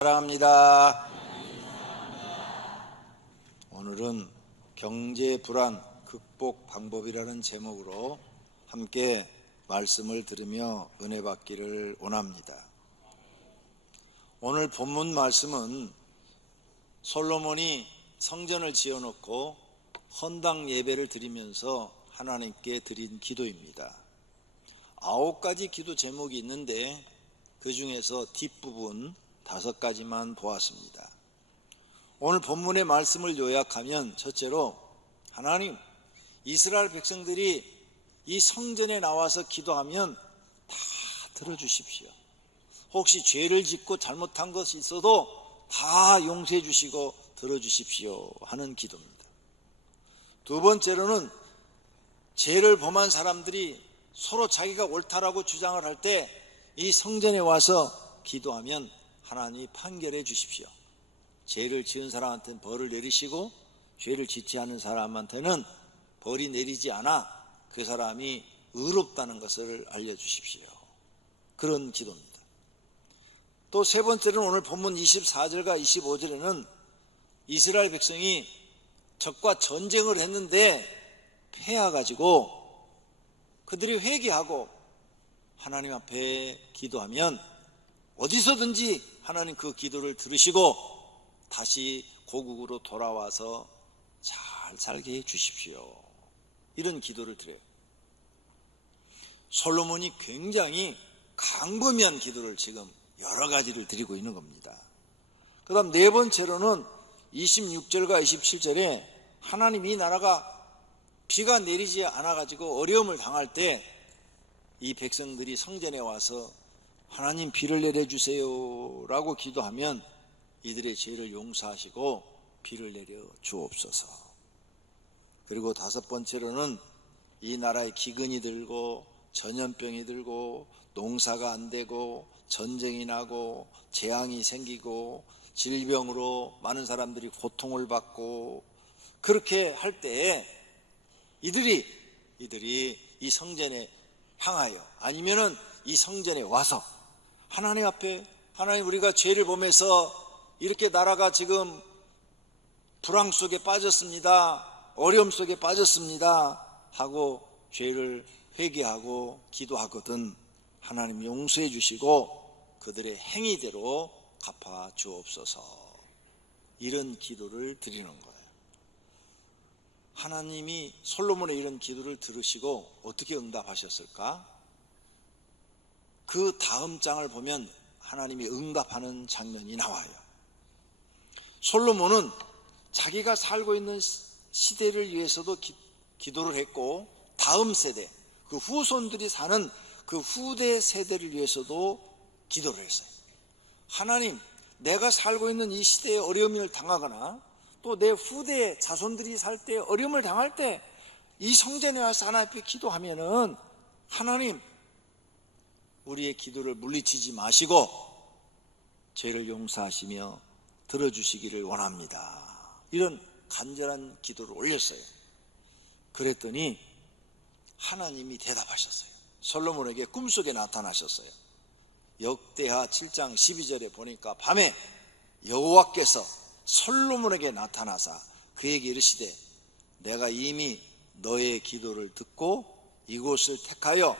사랑합니다. 오늘은 경제 불안 극복 방법이라는 제목으로 함께 말씀을 들으며 은혜 받기를 원합니다. 오늘 본문 말씀은 솔로몬이 성전을 지어놓고 헌당 예배를 드리면서 하나님께 드린 기도입니다. 9가지 기도 제목이 있는데 그 중에서 뒷부분 5가지만 보았습니다. 오늘 본문의 말씀을 요약하면 첫째로, 하나님, 이스라엘 백성들이 이 성전에 나와서 기도하면 다 들어주십시오. 혹시 죄를 짓고 잘못한 것이 있어도 다 용서해 주시고 들어주십시오 하는 기도입니다. 두 번째로는, 죄를 범한 사람들이 서로 자기가 옳다라고 주장을 할 때 이 성전에 와서 기도하면 하나님이 판결해 주십시오. 죄를 지은 사람한테는 벌을 내리시고 죄를 짓지 않은 사람한테는 벌이 내리지 않아 그 사람이 의롭다는 것을 알려주십시오. 그런 기도입니다. 또 세 번째는 오늘 본문 24절과 25절에는 이스라엘 백성이 적과 전쟁을 했는데 패해가지고 그들이 회개하고 하나님 앞에 기도하면 어디서든지 하나님 그 기도를 들으시고 다시 고국으로 돌아와서 잘 살게 해 주십시오. 이런 기도를 드려요. 솔로몬이 굉장히 광범위한 기도를 지금 여러 가지를 드리고 있는 겁니다. 그 다음 네 번째로는 26절과 27절에 하나님, 이 나라가 비가 내리지 않아가지고 어려움을 당할 때 이 백성들이 성전에 와서 하나님 비를 내려주세요 라고 기도하면 이들의 죄를 용서하시고 비를 내려 주옵소서. 그리고 5번째로는 이 나라에 기근이 들고 전염병이 들고 농사가 안 되고 전쟁이 나고 재앙이 생기고 질병으로 많은 사람들이 고통을 받고 그렇게 할 때에 이들이 이 성전에 향하여 아니면은 이 성전에 와서 하나님 앞에, 하나님, 우리가 죄를 범해서 이렇게 나라가 지금 불황 속에 빠졌습니다, 어려움 속에 빠졌습니다 하고 죄를 회개하고 기도하거든 하나님 용서해 주시고 그들의 행위대로 갚아 주옵소서. 이런 기도를 드리는 거예요. 하나님이 솔로몬의 이런 기도를 들으시고 어떻게 응답하셨을까? 그 다음 장을 보면 하나님이 응답하는 장면이 나와요. 솔로몬은 자기가 살고 있는 시대를 위해서도 기도를 했고 다음 세대, 그 후손들이 사는 그 후대 세대를 위해서도 기도를 했어요. 하나님, 내가 살고 있는 이 시대에 어려움을 당하거나 또 내 후대 자손들이 살 때 어려움을 당할 때 이 성전에 와서 하나님 앞에 기도하면은 하나님, 우리의 기도를 물리치지 마시고 죄를 용서하시며 들어주시기를 원합니다. 이런 간절한 기도를 올렸어요. 그랬더니 하나님이 대답하셨어요. 솔로몬에게 꿈속에 나타나셨어요. 역대하 7장 12절에 보니까 밤에 여호와께서 솔로몬에게 나타나사 그에게 이르시되, 내가 이미 너의 기도를 듣고 이곳을 택하여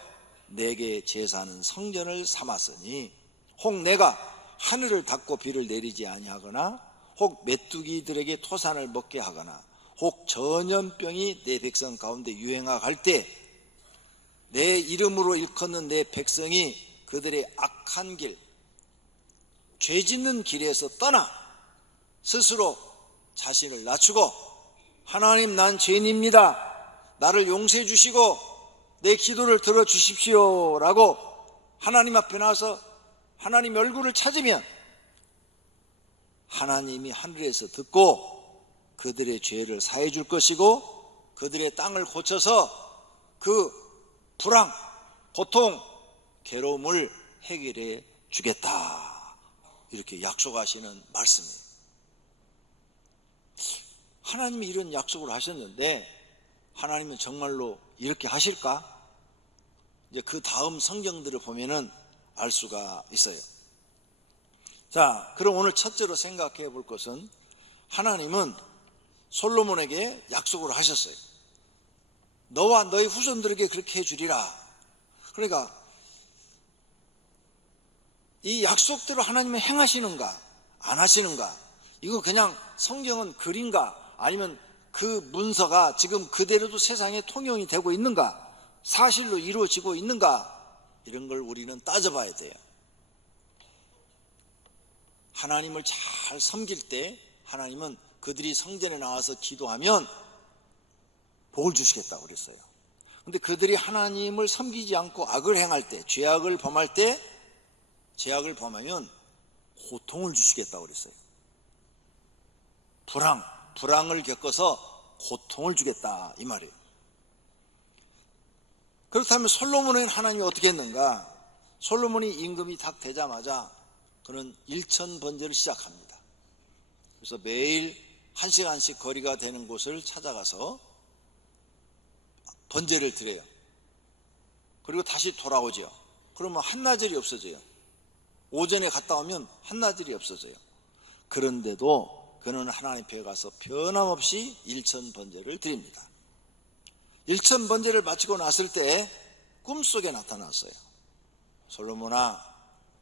내게 제사하는 성전을 삼았으니 혹 내가 하늘을 닫고 비를 내리지 아니하거나 혹 메뚜기들에게 토산을 먹게 하거나 혹 전염병이 내 백성 가운데 유행할 때 내 이름으로 일컫는 내 백성이 그들의 악한 길, 죄 짓는 길에서 떠나 스스로 자신을 낮추고 하나님, 난 죄인입니다, 나를 용서해 주시고 내 기도를 들어주십시오 라고 하나님 앞에 나와서 하나님 얼굴을 찾으면 하나님이 하늘에서 듣고 그들의 죄를 사해 줄 것이고 그들의 땅을 고쳐서 그 불황, 고통, 괴로움을 해결해 주겠다, 이렇게 약속하시는 말씀이에요. 하나님이 이런 약속을 하셨는데 하나님은 정말로 이렇게 하실까? 이제 그 다음 성경들을 보면은 알 수가 있어요. 자, 그럼 오늘 첫째로 생각해 볼 것은 하나님은 솔로몬에게 약속을 하셨어요. 너와 너희 후손들에게 그렇게 해주리라. 그러니까 이 약속대로 하나님은 행하시는가 안 하시는가, 이거 그냥 성경은 글인가 아니면 그 문서가 지금 그대로도 세상에 통용이 되고 있는가, 사실로 이루어지고 있는가, 이런 걸 우리는 따져봐야 돼요. 하나님을 잘 섬길 때 하나님은 그들이 성전에 나와서 기도하면 복을 주시겠다고 그랬어요. 근데 그들이 하나님을 섬기지 않고 악을 행할 때, 죄악을 범할 때, 죄악을 범하면 고통을 주시겠다고 그랬어요. 불황을 겪어서 고통을 주겠다, 이 말이에요. 그렇다면 솔로몬은 하나님이 어떻게 했는가? 솔로몬이 임금이 딱 되자마자 그는 1000번제를 시작합니다. 그래서 매일 1시간씩 거리가 되는 곳을 찾아가서 번제를 드려요. 그리고 다시 돌아오죠. 그러면 한나절이 없어져요. 오전에 갔다 오면 한나절이 없어져요. 그런데도 그는 하나님 앞에 가서 변함없이 1000번제를 드립니다. 1000번제를 마치고 났을 때 꿈속에 나타났어요. 솔로몬아,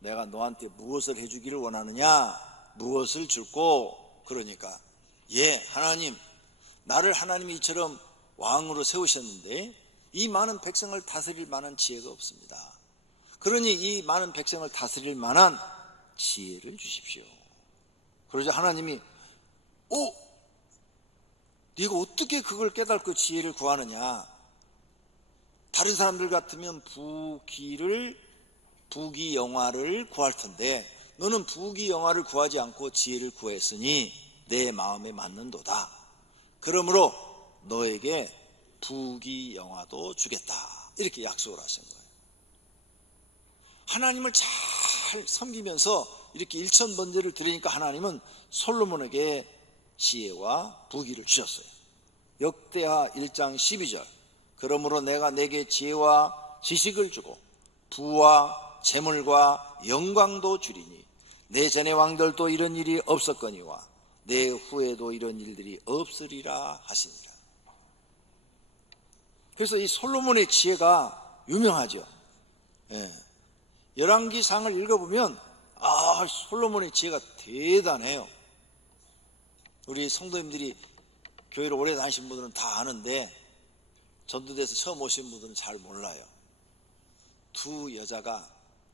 내가 너한테 무엇을 해주기를 원하느냐? 무엇을 줄고? 그러니까 예, 하나님, 나를 하나님이 이처럼 왕으로 세우셨는데 이 많은 백성을 다스릴 만한 지혜가 없습니다. 그러니 이 많은 백성을 다스릴 만한 지혜를 주십시오. 그러자 하나님이 네가 어떻게 그걸 깨닫고 지혜를 구하느냐? 다른 사람들 같으면 부귀영화를 구할 텐데 너는 부귀영화를 구하지 않고 지혜를 구했으니 내 마음에 맞는도다. 그러므로 너에게 부귀영화도 주겠다. 이렇게 약속을 하신 거예요. 하나님을 잘 섬기면서 이렇게 1000번제를 드리니까 하나님은 솔로몬에게 지혜와 부귀를 주셨어요. 역대하 1장 12절. 그러므로 내가 내게 지혜와 지식을 주고 부와 재물과 영광도 주리니 내 전의 왕들도 이런 일이 없었거니와 내 후에도 이런 일들이 없으리라 하시니라. 그래서 이 솔로몬의 지혜가 유명하죠. 열왕기상을 읽어보면 솔로몬의 지혜가 대단해요. 우리 성도님들이 교회를 오래 다니신 분들은 다 아는데 전도돼서 처음 오신 분들은 잘 몰라요. 두 여자가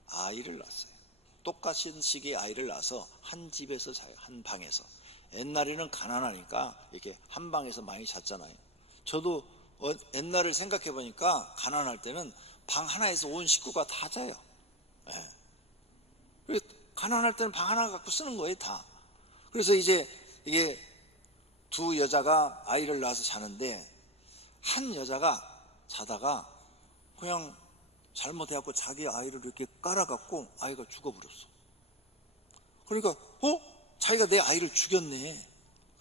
아이를 낳았어요. 똑같은 시기에 아이를 낳아서 한 집에서 자요. 한 방에서. 옛날에는 가난하니까 이렇게 한 방에서 많이 잤잖아요. 저도 옛날을 생각해 보니까 가난할 때는 방 하나에서 온 식구가 다 자요. 가난할 때는 방 하나 갖고 쓰는 거예요, 다. 그래서 이제 이게 두 여자가 아이를 낳아서 자는데 한 여자가 자다가 그냥 잘못해갖고 자기 아이를 이렇게 깔아갖고 아이가 죽어버렸어. 그러니까 자기가 내 아이를 죽였네.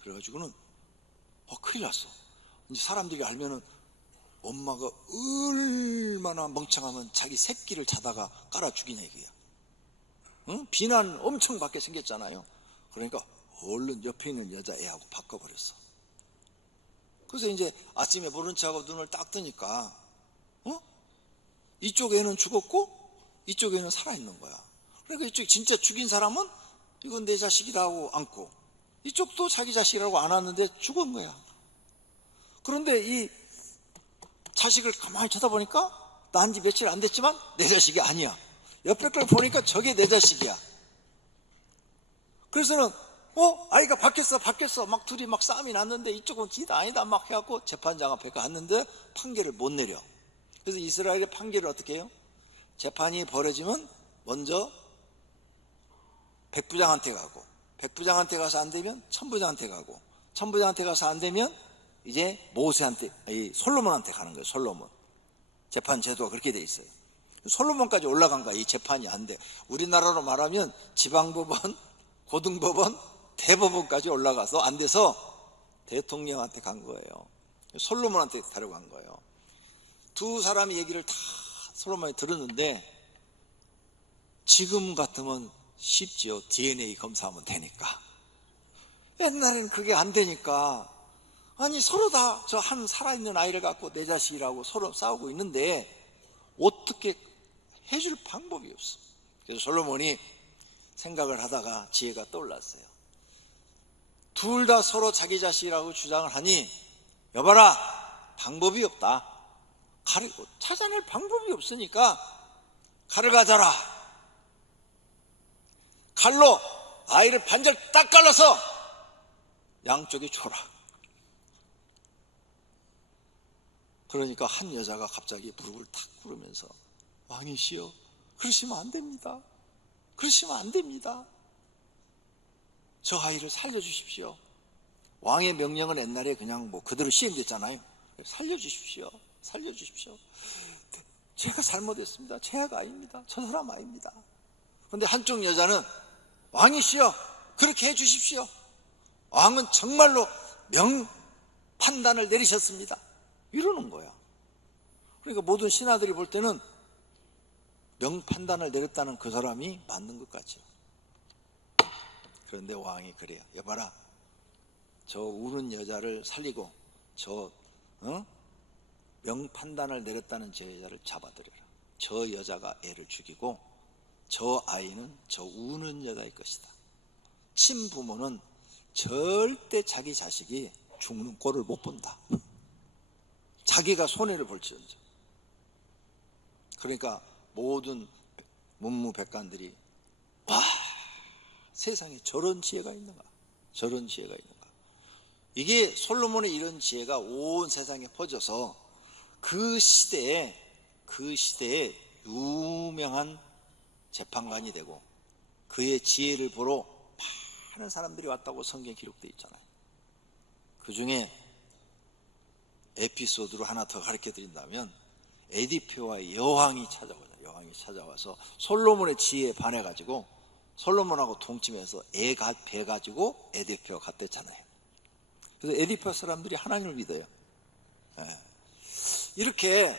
그래가지고는 큰일 났어. 이제 사람들이 알면은 엄마가 얼마나 멍청하면 자기 새끼를 자다가 깔아 죽이냐 이거야. 비난 엄청 받게 생겼잖아요. 그러니까 얼른 옆에 있는 여자애하고 바꿔버렸어. 그래서 이제 아침에 모른 척하고 눈을 딱 뜨니까 이쪽 애는 죽었고 이쪽 애는 살아있는 거야. 그러니까 이쪽 진짜 죽인 사람은 이건 내 자식이다 하고 안고, 이쪽도 자기 자식이라고 안았는데 죽은 거야. 그런데 이 자식을 가만히 쳐다보니까 난 지 며칠 안 됐지만 내 자식이 아니야. 옆에 걸 보니까 저게 내 자식이야. 그래서는 아이가 바뀌었어 막 둘이 막 싸움이 났는데 이쪽은 지다 아니다 막 해갖고 재판장 앞에 갔는데 판결을 못 내려. 그래서 이스라엘의 판결을 어떻게 해요? 재판이 벌어지면 먼저 백부장한테 가고, 백부장한테 가서 안 되면 천부장한테 가고, 천부장한테 가서 안 되면 이제 솔로몬한테 가는 거예요. 솔로몬. 재판 제도가 그렇게 돼 있어요. 솔로몬까지 올라간 거야. 이 재판이 안 돼. 우리나라로 말하면 지방법원, 고등법원, 대법원까지 올라가서 안 돼서 대통령한테 간 거예요. 솔로몬한테 데려간 거예요. 두 사람의 얘기를 다 솔로몬이 들었는데 지금 같으면 쉽지요. DNA 검사하면 되니까. 옛날에는 그게 안 되니까, 아니 서로 다 저 한 살아있는 아이를 갖고 내 자식이라고 서로 싸우고 있는데 어떻게 해줄 방법이 없어. 그래서 솔로몬이 생각을 하다가 지혜가 떠올랐어요. 둘 다 서로 자기 자식이라고 주장을 하니, 여봐라, 방법이 없다. 찾아낼 방법이 없으니까 칼을 가져라. 칼로 아이를 반절 딱 갈라서 양쪽에 줘라. 그러니까 한 여자가 갑자기 무릎을 탁 꿇으면서, 왕이시여, 그러시면 안 됩니다. 그러시면 안 됩니다. 저 아이를 살려주십시오. 왕의 명령은 옛날에 그냥 뭐 그대로 시행됐잖아요. 살려주십시오. 살려주십시오. 제가 잘못했습니다. 제가 아닙니다. 저 사람 아닙니다. 그런데 한쪽 여자는, 왕이시여, 그렇게 해주십시오. 왕은 정말로 판단을 내리셨습니다. 이러는 거야. 그러니까 모든 신하들이 볼 때는 판단을 내렸다는 그 사람이 맞는 것 같죠. 그런데 왕이 그래요. 여봐라, 저 우는 여자를 살리고 저 판단을 내렸다는 저 여자를 잡아들여라. 저 여자가 애를 죽이고 저 아이는 저 우는 여자의 것이다. 친부모는 절대 자기 자식이 죽는 꼴을 못 본다. 자기가 손해를 볼지언정. 그러니까 모든 문무백관들이, 와, 세상에 저런 지혜가 있는가, 저런 지혜가 있는가. 이게 솔로몬의 이런 지혜가 온 세상에 퍼져서 그 시대에 유명한 재판관이 되고, 그의 지혜를 보러 많은 사람들이 왔다고 성경에 기록되어 있잖아요. 그 중에 에피소드로 하나 더 가르쳐 드린다면, 에디페와 여왕이 찾아와서 솔로몬의 지혜에 반해가지고 솔로몬하고 동침해서 배 가지고 에디페와 갔댔잖아요. 그래서 에디페 사람들이 하나님을 믿어요. 이렇게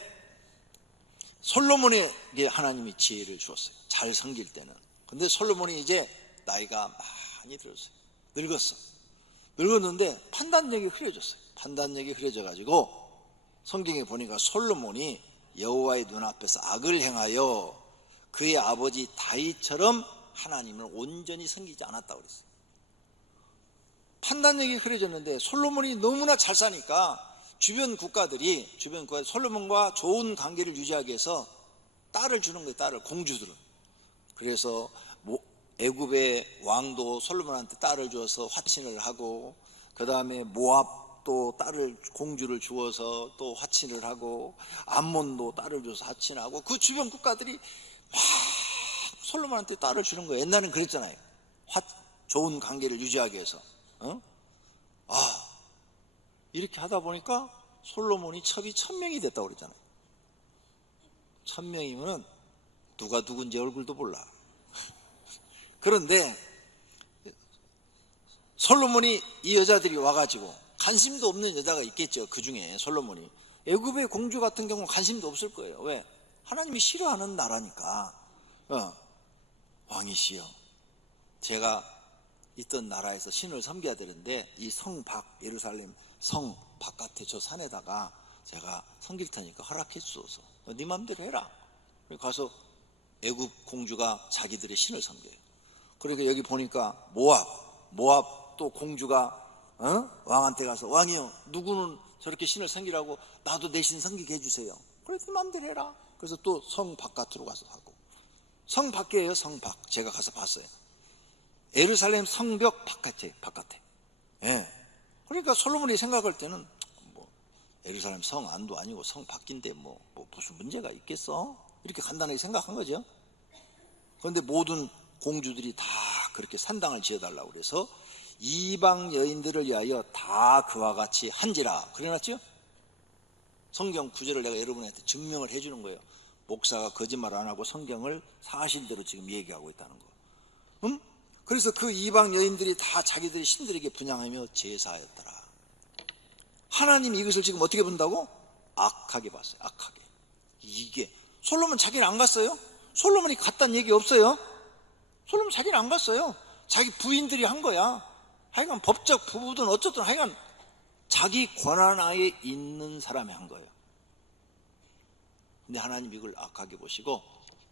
솔로몬에게 하나님이 지혜를 주었어요. 잘 섬길 때는. 근데 솔로몬이 이제 나이가 많이 들었어요. 늙었는데 판단력이 흐려졌어요. 판단력이 흐려져가지고 성경에 보니까 솔로몬이 여호와의 눈앞에서 악을 행하여 그의 아버지 다윗처럼 하나님을 온전히 섬기지 않았다고 그랬어요. 판단력이 흐려졌는데 솔로몬이 너무나 잘 사니까 주변 국가들이 솔로몬과 좋은 관계를 유지하기 위해서 딸을 주는 거예요. 딸을, 공주들은. 그래서 애굽의 왕도 솔로몬한테 딸을 주어서 화친을 하고, 그 다음에 모압도 공주를 주어서 또 화친을 하고, 암몬도 딸을 줘서 화친하고, 그 주변 국가들이 막 솔로몬한테 딸을 주는 거예요. 옛날엔 그랬잖아요. 좋은 관계를 유지하기 위해서. 이렇게 하다 보니까 솔로몬이 첩이 1000명이 됐다고 그랬잖아요. 1000명이면 누가 누군지 얼굴도 몰라. 그런데 솔로몬이, 이 여자들이 와가지고, 관심도 없는 여자가 있겠죠. 그 중에 솔로몬이. 애굽의 공주 같은 경우는 관심도 없을 거예요. 왜? 하나님이 싫어하는 나라니까. 왕이시여, 제가 있던 나라에서 신을 섬겨야 되는데 이 성 예루살렘 성 바깥에 저 산에다가 제가 섬길 테니까 허락해 주소서. 네 맘대로 해라. 가서 애굽 공주가 자기들의 신을 섬겨요. 그러니까 여기 보니까 모압 또 공주가 왕한테 가서, 왕이요, 누구는 저렇게 신을 섬기라고, 나도 내 신 섬기게 해주세요. 그래, 네 맘대로 해라. 그래서 또 성 바깥으로 가서 하고, 성 밖이에요. 성 밖. 제가 가서 봤어요. 예루살렘 성벽 바깥에. 그러니까 솔로몬이 생각할 때는 예루살렘 성 안도 아니고 성 밖인데 무슨 문제가 있겠어? 이렇게 간단하게 생각한 거죠. 그런데 모든 공주들이 다 그렇게 산당을 지어달라고 그래서 이방 여인들을 위하여 다 그와 같이 한지라 그래놨죠. 성경 구절을 내가 여러분한테 증명을 해주는 거예요. 목사가 거짓말 안 하고 성경을 사실대로 지금 얘기하고 있다는 거. 그래서 그 이방 여인들이 다 자기들의 신들에게 분향하며 제사하였더라. 하나님이 이것을 지금 어떻게 본다고? 악하게 봤어요. 악하게. 이게 솔로몬 자기는 안 갔어요. 솔로몬이 갔다는 얘기 없어요. 솔로몬 자기는 안 갔어요. 자기 부인들이 한 거야. 하여간 법적 부부든 어쨌든 하여간 자기 권한하에 있는 사람이 한 거예요. 근데 하나님 이걸 악하게 보시고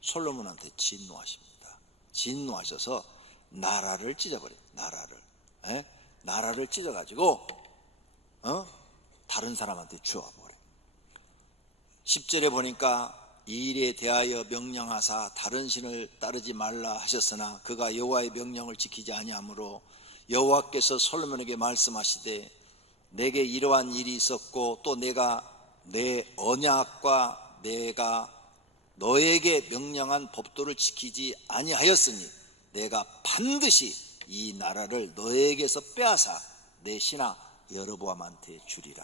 솔로몬한테 진노하십니다. 진노하셔서 나라를 찢어버려요. 나라를 찢어가지고 다른 사람한테 주어버려요. 10절에 보니까 이 일에 대하여 명령하사 다른 신을 따르지 말라 하셨으나 그가 여호와의 명령을 지키지 아니하므로 여호와께서 솔로몬에게 말씀하시되 내게 이러한 일이 있었고 또 내가 내 언약과 내가 너에게 명령한 법도를 지키지 아니하였으니 내가 반드시 이 나라를 너에게서 빼앗아 내 신하 여로보암한테 주리라.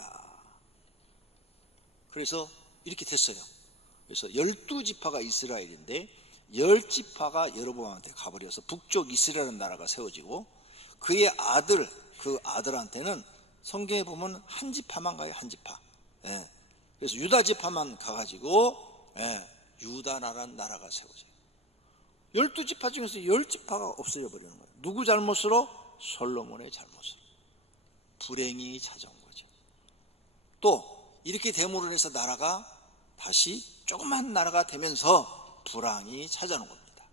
그래서 이렇게 됐어요. 그래서 12지파가 이스라엘인데 10지파가 여로보암한테 가버려서 북쪽 이스라엘 나라가 세워지고 그의 아들, 그 아들한테는 성경에 보면 한 지파만 가요. 한 지파. 그래서 유다 지파만 가가지고 유다라는 나라가 세워져요. 12지파 중에서 10지파가 없어져 버리는 거예요. 누구 잘못으로? 솔로몬의 잘못으로. 불행이 찾아온 거죠. 또 이렇게 됨으로 인해서 나라가 다시 조그만 나라가 되면서 불황이 찾아오는 겁니다.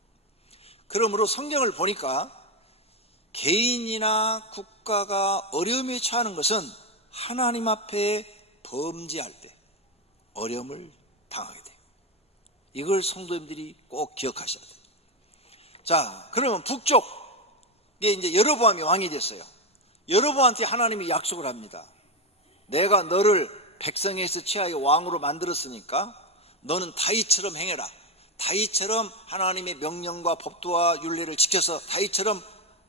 그러므로 성경을 보니까 개인이나 국가가 어려움에 처하는 것은 하나님 앞에 범죄할 때 어려움을 당하게 돼요. 이걸 성도님들이 꼭 기억하셔야 돼요. 자, 그러면 북쪽에 이제 여로보암이 왕이 됐어요. 여로보암한테 하나님이 약속을 합니다. 내가 너를 백성에서 취하여 왕으로 만들었으니까 너는 다윗처럼 행해라. 다윗처럼 하나님의 명령과 법도와 율례를 지켜서 다윗처럼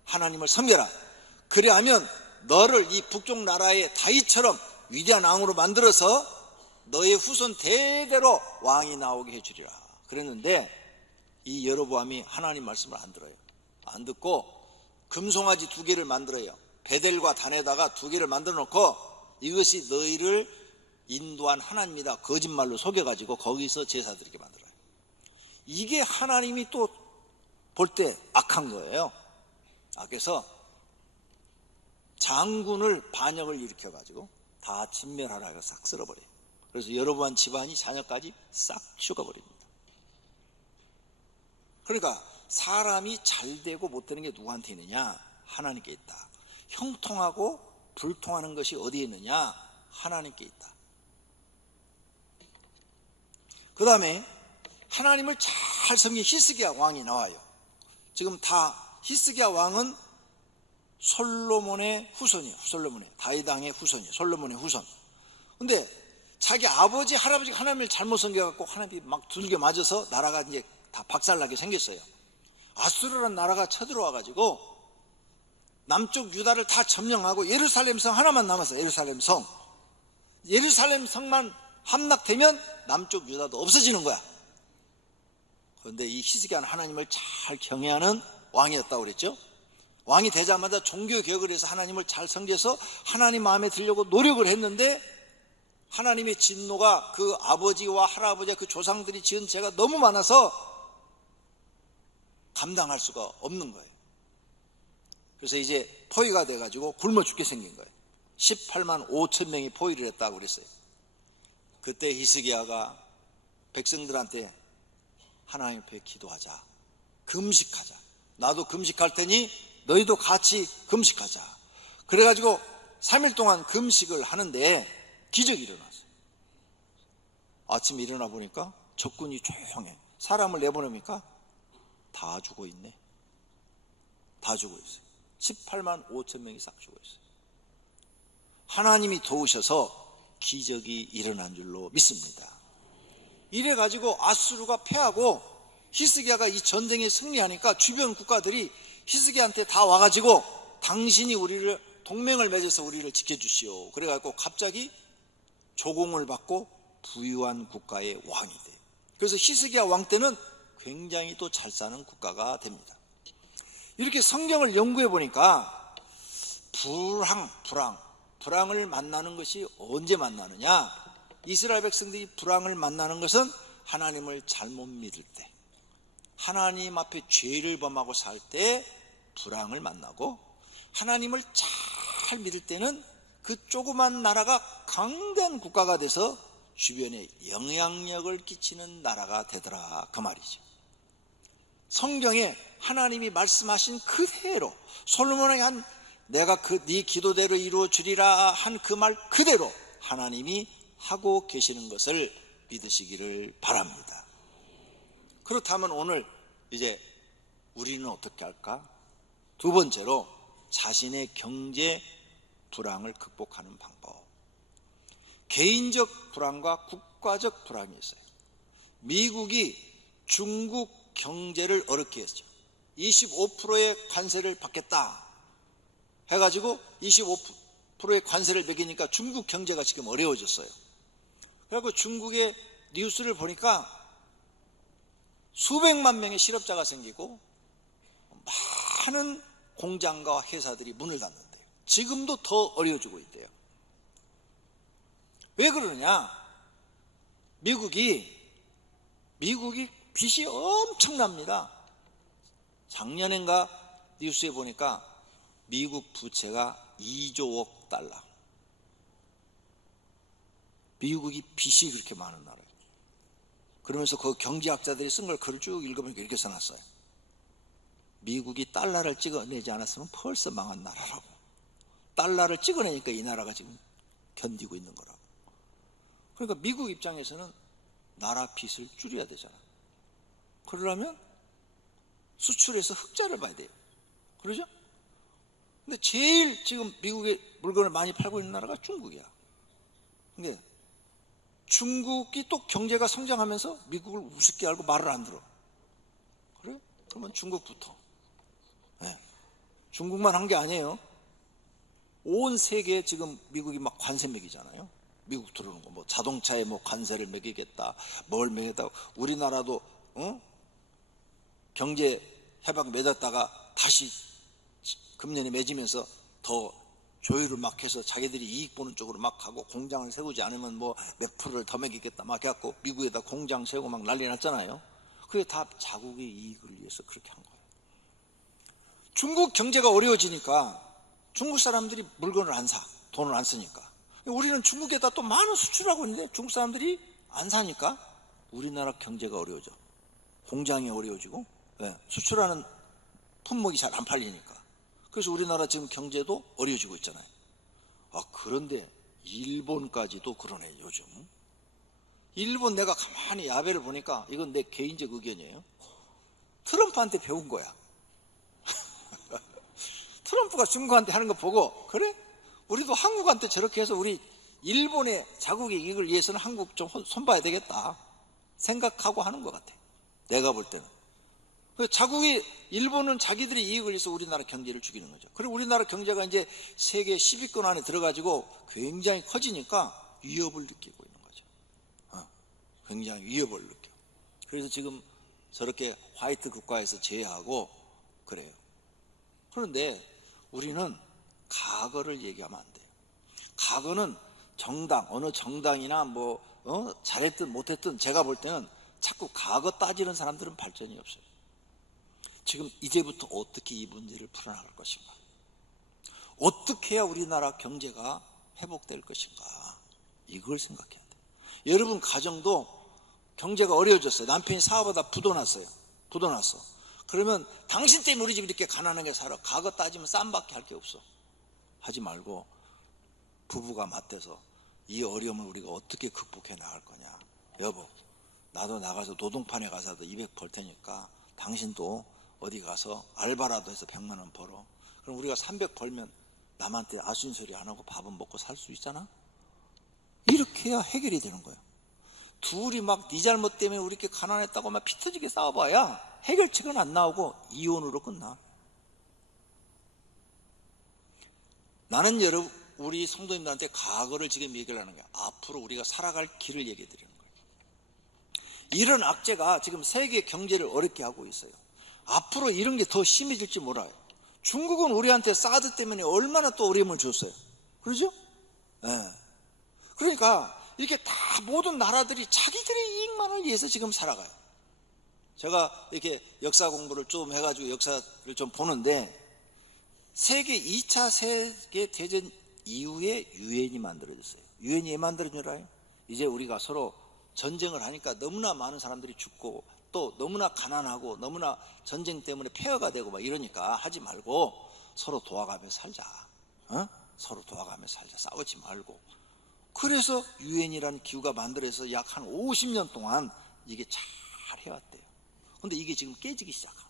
하나님을 섬겨라. 그래야면 너를 이 북쪽 나라의 다윗처럼 위대한 왕으로 만들어서 너의 후손 대대로 왕이 나오게 해주리라. 그랬는데 이 여로보암이 하나님 말씀을 안 들어요. 안 듣고 금송아지 2개를 만들어요. 베델과 단에다가 2개를 만들어 놓고 이것이 너희를 인도한 하나님이다 거짓말로 속여가지고 거기서 제사 드리게 만들어요. 이게 하나님이 또 볼 때 악한 거예요. 그래서 장군을 반역을 일으켜가지고 다 진멸하라 해서 싹 쓸어버려요. 그래서 여로보암 집안이 자녀까지 싹 죽어버립니다. 그러니까 사람이 잘 되고 못 되는 게 누구한테 있느냐? 하나님께 있다. 형통하고 불통하는 것이 어디에 있느냐? 하나님께 있다. 그 다음에 하나님을 잘 섬긴 히스기야 왕이 나와요. 지금 다 히스기야 왕은 솔로몬의 후손이에요. 솔로몬의 다윗 왕의 후손이에요. 솔로몬의 후손. 근데 자기 아버지 할아버지가 하나님을 잘못 섬겨갖고 하나님이 막 두들겨 맞아서 나라가 이제 다 박살나게 생겼어요. 아수르라는 나라가 쳐들어와가지고 남쪽 유다를 다 점령하고 예루살렘 성 하나만 남았어요. 예루살렘 성. 예루살렘 성만 함락되면 남쪽 유다도 없어지는 거야. 그런데 이 히스기야는 하나님을 잘 경외하는 왕이었다고 그랬죠. 왕이 되자마자 종교개혁을 해서 하나님을 잘 섬겨서 하나님 마음에 들려고 노력을 했는데 하나님의 진노가 그 아버지와 할아버지와 그 조상들이 지은 죄가 너무 많아서 감당할 수가 없는 거예요. 그래서 이제 포위가 돼가지고 굶어 죽게 생긴 거예요. 18만 5천 명이 포위를 했다고 그랬어요. 그때 히스기야가 백성들한테 하나님 앞에 기도하자. 금식하자. 나도 금식할 테니 너희도 같이 금식하자. 그래가지고 3일 동안 금식을 하는데 기적이 일어났어요. 아침에 일어나 보니까 적군이 조용해. 사람을 내보내니까 다 죽어 있네. 다 죽어 있어요. 18만 5천 명이 싹 죽어 있어요. 하나님이 도우셔서 기적이 일어난 줄로 믿습니다. 이래가지고 아수르가 패하고 히스기야가 이 전쟁에 승리하니까 주변 국가들이 히스기야한테 다 와가지고 당신이 우리를 동맹을 맺어서 우리를 지켜주시오. 그래가지고 갑자기 조공을 받고 부유한 국가의 왕이 돼요. 그래서 히스기야 왕 때는 굉장히 또 잘 사는 국가가 됩니다. 이렇게 성경을 연구해 보니까 불황을 만나는 것이 언제 만나느냐? 이스라엘 백성들이 불황을 만나는 것은 하나님을 잘못 믿을 때, 하나님 앞에 죄를 범하고 살 때 불황을 만나고, 하나님을 잘 믿을 때는 그 조그만 나라가 강대한 국가가 돼서 주변에 영향력을 끼치는 나라가 되더라, 그 말이죠. 성경에 하나님이 말씀하신 그대로, 솔로몬에게 한 내가 네 기도대로 이루어 주리라 한 그 말 그대로 하나님이 하고 계시는 것을 믿으시기를 바랍니다. 그렇다면 오늘 이제 우리는 어떻게 할까? 두 번째로, 자신의 경제 불황을 극복하는 방법. 개인적 불황과 국가적 불황이 있어요. 미국이 중국 경제를 어렵게 했죠. 25%의 관세를 받겠다 해가지고 25%의 관세를 매기니까 중국 경제가 지금 어려워졌어요. 그래서 중국의 뉴스를 보니까 수백만 명의 실업자가 생기고 많은 공장과 회사들이 문을 닫는데요. 지금도 더 어려워지고 있대요. 왜 그러느냐? 미국이 빚이 엄청납니다. 작년인가 뉴스에 보니까 미국 부채가 2조 달러. 미국이 빚이 그렇게 많은 나라예요. 그러면서 그 경제학자들이 쓴 걸 글을 쭉 읽으면 이렇게 써놨어요. 미국이 달러를 찍어내지 않았으면 벌써 망한 나라라고. 달러를 찍어내니까 이 나라가 지금 견디고 있는 거라고. 그러니까 미국 입장에서는 나라 빚을 줄여야 되잖아요. 그러려면 수출해서 흑자를 봐야 돼요. 그러죠? 근데 제일 지금 미국에 물건을 많이 팔고 있는 나라가 중국이야. 근데 중국이 또 경제가 성장하면서 미국을 우습게 알고 말을 안 들어. 그래? 그러면 중국부터. 네. 중국만 한 게 아니에요. 온 세계에 지금 미국이 막 관세 매기잖아요. 미국 들어오는 거, 뭐 자동차에 뭐 관세를 매기겠다, 뭘 매기겠다. 우리나라도 경제 해방 맺었다가 다시 금년에 맺으면서 더 조율을 막 해서 자기들이 이익 보는 쪽으로 막 하고, 공장을 세우지 않으면 뭐 몇 프로를 더 매기겠다 막 해갖고 미국에다 공장 세우고 막 난리 났잖아요. 그게 다 자국의 이익을 위해서 그렇게 한 거예요. 중국 경제가 어려워지니까 중국 사람들이 물건을 안 사, 돈을 안 쓰니까. 우리는 중국에다 또 많은 수출하고 있는데 중국 사람들이 안 사니까 우리나라 경제가 어려워져. 공장이 어려워지고, 수출하는 품목이 잘 안 팔리니까. 그래서 우리나라 지금 경제도 어려워지고 있잖아요. 그런데 일본까지도 그러네, 요즘. 일본 내가 가만히 야배를 보니까, 이건 내 개인적 의견이에요. 트럼프한테 배운 거야. 트럼프가 중국한테 하는 거 보고, 그래? 우리도 한국한테 저렇게 해서 우리 일본의 자국의 이익을 위해서는 한국 좀 손봐야 되겠다 생각하고 하는 것 같아. 내가 볼 때는. 자국이, 일본은 자기들의 이익을 위해서 우리나라 경제를 죽이는 거죠. 그리고 우리나라 경제가 이제 세계 10위권 안에 들어가지고 굉장히 커지니까 위협을 느끼고 있는 거죠. 굉장히 위협을 느껴. 그래서 지금 저렇게 화이트 국가에서 제외하고 그래요. 그런데 우리는 과거를 얘기하면 안 돼요. 과거는 정당, 어느 정당이나 뭐 잘했든 못했든, 제가 볼 때는 자꾸 과거 따지는 사람들은 발전이 없어요. 지금 이제부터 어떻게 이 문제를 풀어나갈 것인가, 어떻게 해야 우리나라 경제가 회복될 것인가, 이걸 생각해야 돼요. 여러분 가정도 경제가 어려워졌어요. 남편이 사업하다 부도났어요. 부도났어. 그러면 당신 때문에 우리 집이 이렇게 가난하게 살아. 과거 따지면 쌈밖에 할 게 없어. 하지 말고 부부가 맞대서 이 어려움을 우리가 어떻게 극복해 나갈 거냐. 여보, 나도 나가서 노동판에 가서도 200 벌 테니까 당신도 어디 가서 알바라도 해서 100만 원 벌어. 그럼 우리가 300 벌면 남한테 아순소리 안 하고 밥은 먹고 살 수 있잖아. 이렇게 해야 해결이 되는 거예요. 둘이 막 네 잘못 때문에 우리 이렇게 가난했다고 막 피 터지게 싸워봐야 해결책은 안 나오고 이혼으로 끝나. 나는 우리 성도님들한테 과거를 지금 얘기를 하는 거야. 앞으로 우리가 살아갈 길을 얘기해 드리는 거예요. 이런 악재가 지금 세계 경제를 어렵게 하고 있어요. 앞으로 이런 게 더 심해질지 몰라요. 중국은 우리한테 사드 때문에 얼마나 또 어려움을 줬어요. 그러죠? 네. 그러니까 이게 다 모든 나라들이 자기들의 이익만을 위해서 지금 살아가요. 제가 이렇게 역사 공부를 좀 해가지고 역사를 좀 보는데 세계 2차 세계 대전 이후에 유엔이 만들어졌어요. 유엔이 왜 만들어진 줄 알아요? 이제 우리가 서로 전쟁을 하니까 너무나 많은 사람들이 죽고 또 너무나 가난하고 너무나 전쟁 때문에 폐허가 되고 막 이러니까 하지 말고 서로 도와가며 살자. 서로 도와가며 살자. 싸우지 말고. 그래서 유엔이라는 기구가 만들어서 약 한 50년 동안 이게 잘 해왔대요. 근데 이게 지금 깨지기 시작한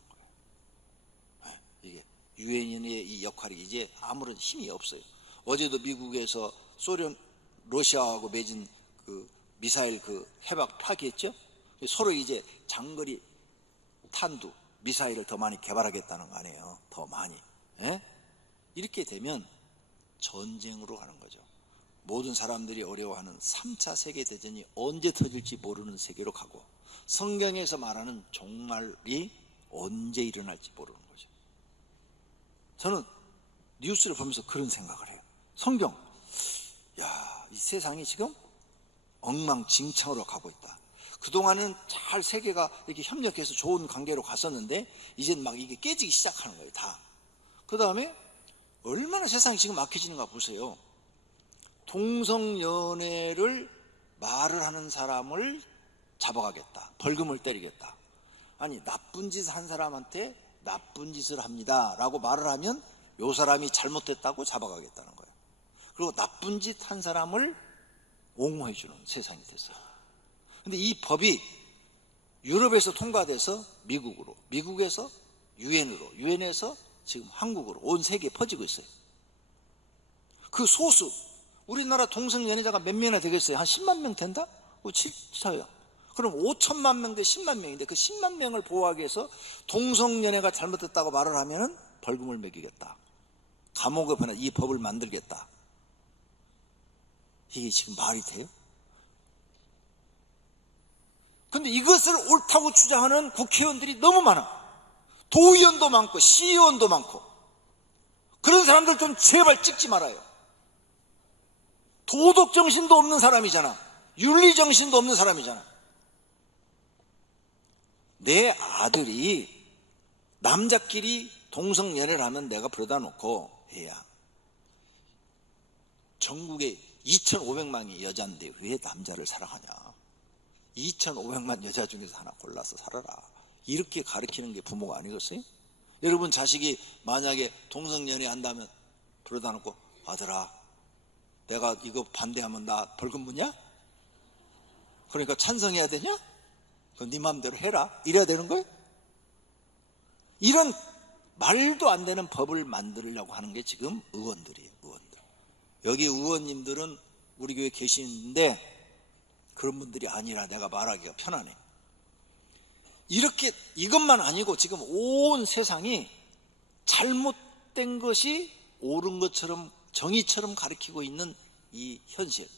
거예요. 이게 유엔의 이 역할이 이제 아무런 힘이 없어요. 어제도 미국에서 소련, 러시아하고 맺은 그 미사일 그 해박 파기했죠. 서로 이제 장거리 탄두 미사일을 더 많이 개발하겠다는 거 아니에요. 더 많이. 이렇게 되면 전쟁으로 가는 거죠. 모든 사람들이 어려워하는 3차 세계대전이 언제 터질지 모르는 세계로 가고 성경에서 말하는 종말이 언제 일어날지 모르는 거죠. 저는 뉴스를 보면서 그런 생각을 해요. 성경, 야, 이 세상이 지금 엉망진창으로 가고 있다. 그동안은 잘 세계가 이렇게 협력해서 좋은 관계로 갔었는데 이젠 막 이게 깨지기 시작하는 거예요. 다. 그 다음에 얼마나 세상이 지금 막혀지는가 보세요. 동성연애를 말을 하는 사람을 잡아가겠다. 벌금을 때리겠다. 아니 나쁜 짓 한 사람한테 나쁜 짓을 합니다 라고 말을 하면 요 사람이 잘못했다고 잡아가겠다는 거예요. 그리고 나쁜 짓 한 사람을 옹호해 주는 세상이 됐어요. 근데 이 법이 유럽에서 통과돼서 미국으로, 미국에서 유엔으로, 유엔에서 지금 한국으로 온 세계에 퍼지고 있어요. 그 소수 우리나라 동성연애자가 몇 명이나 되겠어요? 한 10만 명 된다? 진짜요. 그럼 5천만 명 대 10만 명인데 그 10만 명을 보호하기 위해서 동성연애가 잘못됐다고 말을 하면은 벌금을 매기겠다. 감옥에 보내 이 법을 만들겠다. 이게 지금 말이 돼요? 근데 이것을 옳다고 주장하는 국회의원들이 너무 많아. 도의원도 많고 시의원도 많고. 그런 사람들 좀 제발 찍지 말아요. 도덕정신도 없는 사람이잖아. 윤리정신도 없는 사람이잖아. 내 아들이 남자끼리 동성연애를 하면 내가 불러다 놓고 해야 전국에 2,500만이 여자인데 왜 남자를 사랑하냐. 2,500만 여자 중에서 하나 골라서 살아라. 이렇게 가르치는 게 부모가 아니겠어요? 여러분 자식이 만약에 동성연애 한다면 불러다 놓고 아들아 내가 이거 반대하면 나 벌금 무냐? 그러니까 찬성해야 되냐? 그럼 네 마음대로 해라. 이래야 되는 거예요? 이런 말도 안 되는 법을 만들려고 하는 게 지금 의원들이에요. 의원들. 여기 의원님들은 우리 교회에 계시는데 그런 분들이 아니라 내가 말하기가 편하네. 이렇게 이것만 아니고 지금 온 세상이 잘못된 것이 옳은 것처럼 정의처럼 가르치고 있는 이 현실.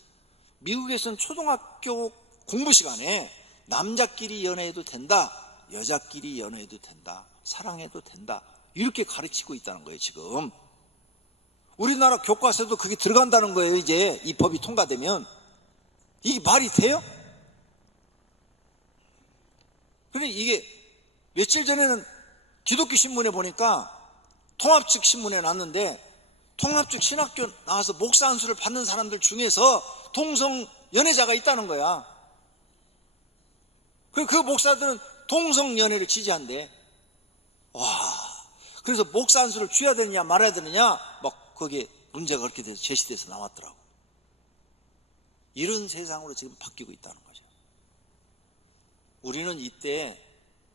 미국에서는 초등학교 공부 시간에 남자끼리 연애해도 된다, 여자끼리 연애해도 된다, 사랑해도 된다 이렇게 가르치고 있다는 거예요. 지금 우리나라 교과서에도 그게 들어간다는 거예요. 이제 이 법이 통과되면. 이게 말이 돼요? 그런데 이게 며칠 전에는 기독교 신문에 보니까 통합측 신문에 났는데 통합측 신학교 나와서 목사 안수를 받는 사람들 중에서 동성 연애자가 있다는 거야. 그 목사들은 동성 연애를 지지한대. 와, 그래서 목사 안수를 줘야 되느냐 말아야 되느냐 막 거기에 문제가 그렇게 돼서 제시돼서 나왔더라고. 이런 세상으로 지금 바뀌고 있다는 거죠. 우리는 이때